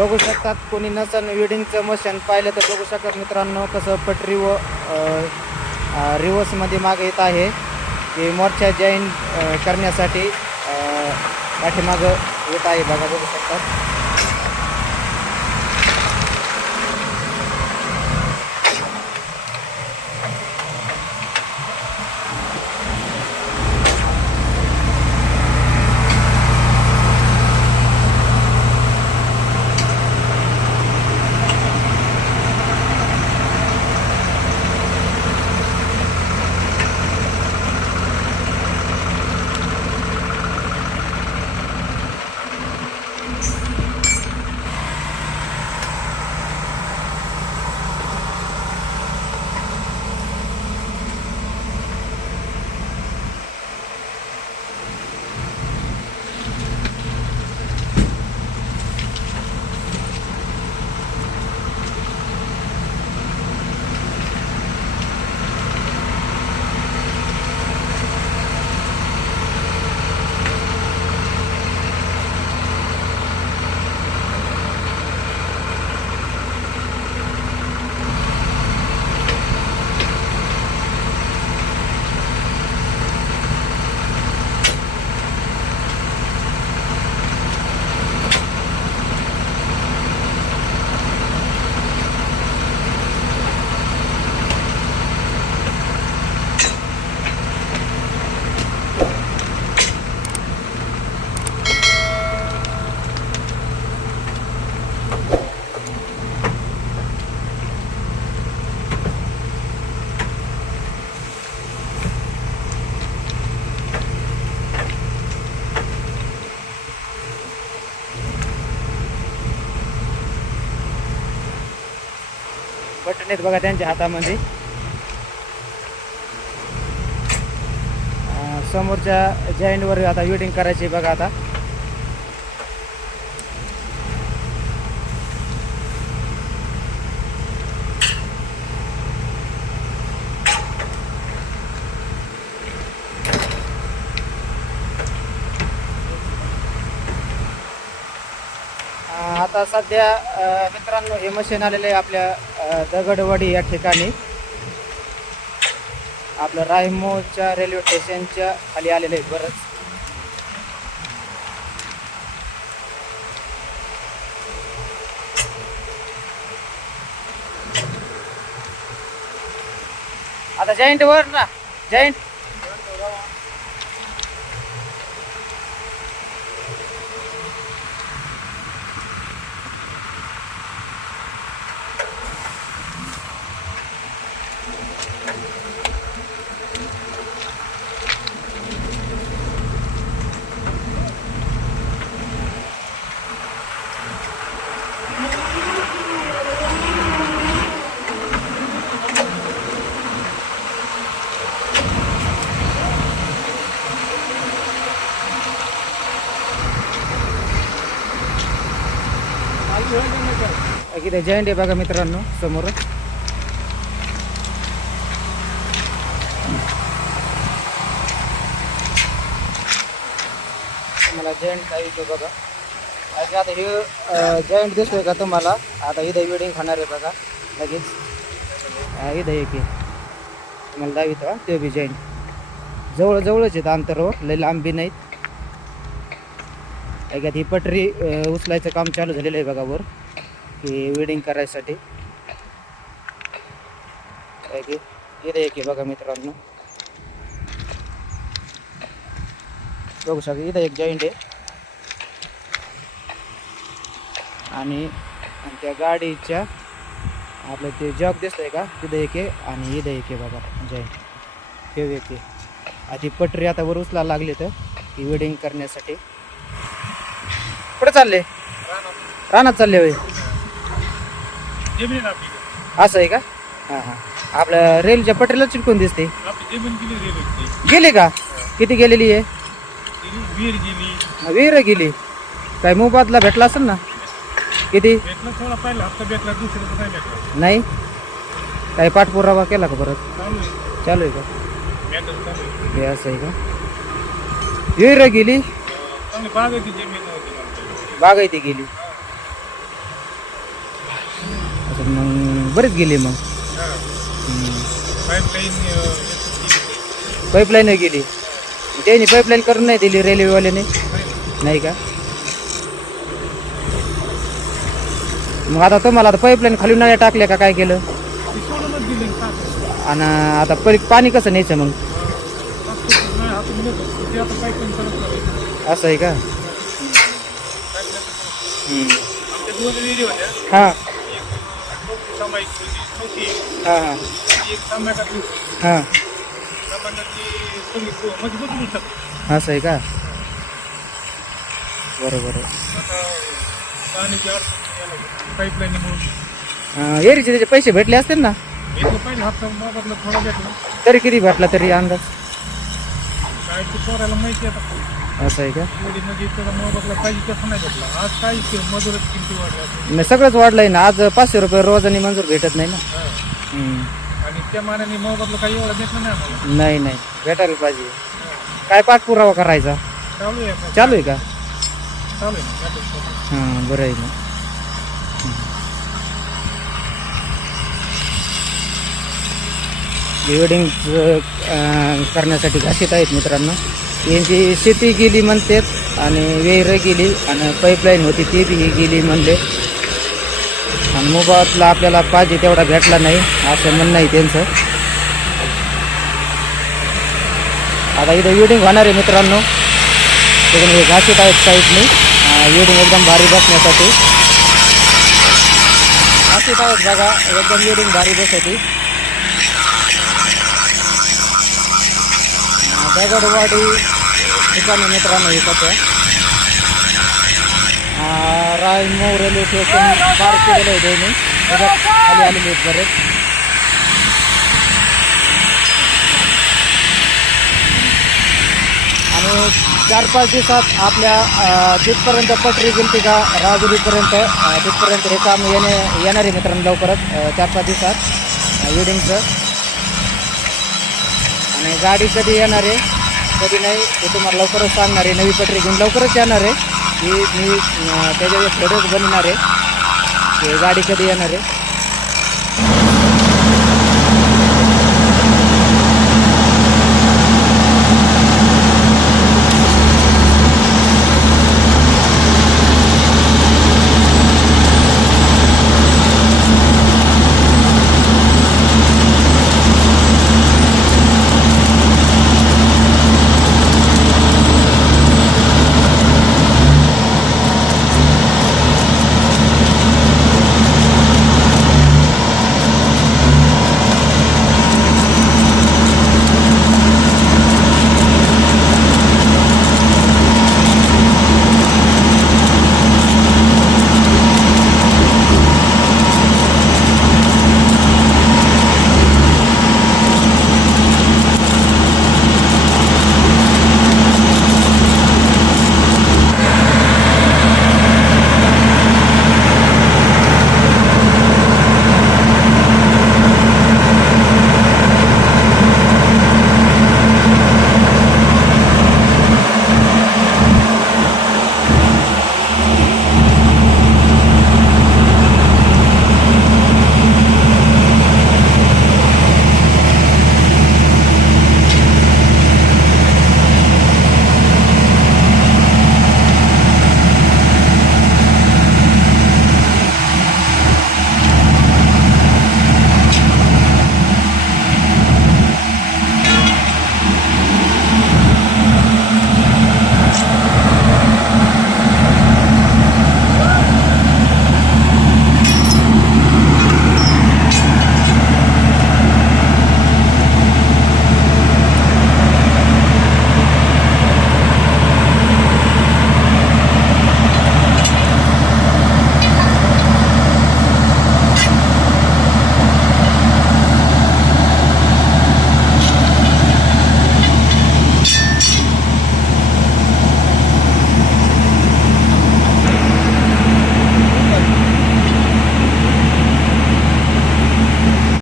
बघू शकतात. कोणी नसन विडिंगचं मशीन पाहिलं तर बघू शकतात मित्रांनो कसं पटरी व रिवर्समध्ये मागे येत आहे. की मोर्चा जॉईन करण्यासाठी पाठीमागं येत आहे बघा बघू शकतात. आहेत बघा त्यांच्या हातामध्ये. समोरच्या जॉईंटवर आता वेटिंग करायची बघा आता. आता सध्या मित्रांनो हे मशीन आलेलं आहे आपल्या दगडवाडी या ठिकाणी आपलं रायमोच्या रेल्वे स्टेशनच्या खाली आलेलं आहे बरंच. आता जॉईंट वर ना जॉईंट. इथे जॉईंट आहे बघा मित्रांनो समोर तुम्हाला जॉईंट पाहिजे बघा आणि आता हे जॉईंट दिसतोय का तुम्हाला आता इथं वेडिंग खाणार आहे बघा लगेच हा, इथं एक आहे तुम्हाला दाखवितो हा ते बी जॉईंट जवळ जवळच आहेत अंतरावर लई लांबी नाहीत ऐका ही पटरी उचलायचं काम चालू झालेलं आहे बघा वर हे वेडिंग करायसाठी. ऐकी इथे एक आहे बघा मित्रांनो. बघू शकता इथं एक जॉईंट आहे. आणि त्या गाडीच्या आपलं ते जॉब दिसतंय का? तिथं एक आहे आणि इथं एक आहे बघा जॉईंट हे एक आहे. आधी पटरी आता वर उचला लागली तर ती वेडिंग करण्यासाठी. कुठे चालले? रानात चालले होय. जमीन आपली. असं आहे का? हां हां. आपल्या रेलच्या पटरीला चिटकून दिसते. आपली जमीन गेली गेली का? किती गेलेली आहे? गेली विहीर गेली. काय मोबादला भेटला असेल ना? किती? भेटला थोडा पहिला हप्ता भेटला दुसऱ्याचा नाही भेटला. नाही? काही पाठपुरावा केला का परत? चालू आहे. चालू आहे का? भेटत चालू आहे. हे असं आहे का? विहीर गेली? चांगली बागायती जमीन होती म्हणते बागायती गेली. बरीच गेली मग. पाईपलाईन गेली. त्यांनी पाईपलाईन करून नाही दिली रेल्वेवाल्याने. नाही का? मग आता तुम्हाला आता पाईपलाईन खाली नळ्या टाकल्या का काय केलं. आणि आता परी पाणी कसं न्यायचं मग. असं आहे का? हां. हां सामायिकातली सगळी मजबूत होतात असं आहे का बरोबर आहे आता पाण्याची अडचण यायला पाईपलाईनमुळे अं, एरीचे त्याचे पैसे भेटले असतील ना? इथलं पहिले हप्ता मोबाईलला थोडा भेटला। तरी किती भेटला तरी अंदाज? काय ते पोरायला माहिती आता. असं आहे का? म्हणजे पाहिजे तसं नाही भेटला आज काय मजुरच किमती वाढल्या नाही सगळंच वाढलंय ना. आज पाचशे रुपये रोजाने मंजूर भेटत नाही ना. हम्म. आणि त्या मानाने काही एवढा भेटलं नाही आम्हाला. नाही नाही. भेटायला पाहिजे. काय पाठपुरावा करायचा? चालू आहे आता. चालू आहे का? चालू आहे ना. हां बरं आहे ना. वेडिंग करण्यासाठी घाशीत आहेत मित्रांनो. यांची शेती गेली म्हणतात आणि विहीर गेली आणि पाईपलाईन होती ती बी गेली म्हणले. आणि मोबाईलला आपल्याला पाहिजे तेवढा भेटला नाही असं म्हणणं आहे त्यांचं. आता इथं वेडिंग होणार आहे मित्रांनो. तिकडून हे घासीत आहेत साईडने. वेडिंग एकदम भारी बसण्यासाठी. घासीत आहेत बघा एकदम वेडिंग भारी बससाठी दगडवाडी ठिकाणी मित्रांनो हे अं, रायमो रेल्वे स्टेशन पार केलेलं आहे त्यांनी त्याच्यात खाली आलेले आहेत बरेच आणि चार पाच दिवसात आपल्या जिथपर्यंत पटरी गेली का राजुरीपर्यंत तिथपर्यंत हे काम येणे येणार आहे मित्रांनो लवकरच चार पाच दिवसात वेडिंगचं गाडी कधी येणार आहे? कधी नाही ते तुम्हाला लवकरच सांगणार आहे. नवी पटरी घेऊन लवकरच येणार आहे. की मी त्याच्यावर त्याच्या बनणार व्हिडिओ बनवणार आहे गाडी कधी येणार आहे?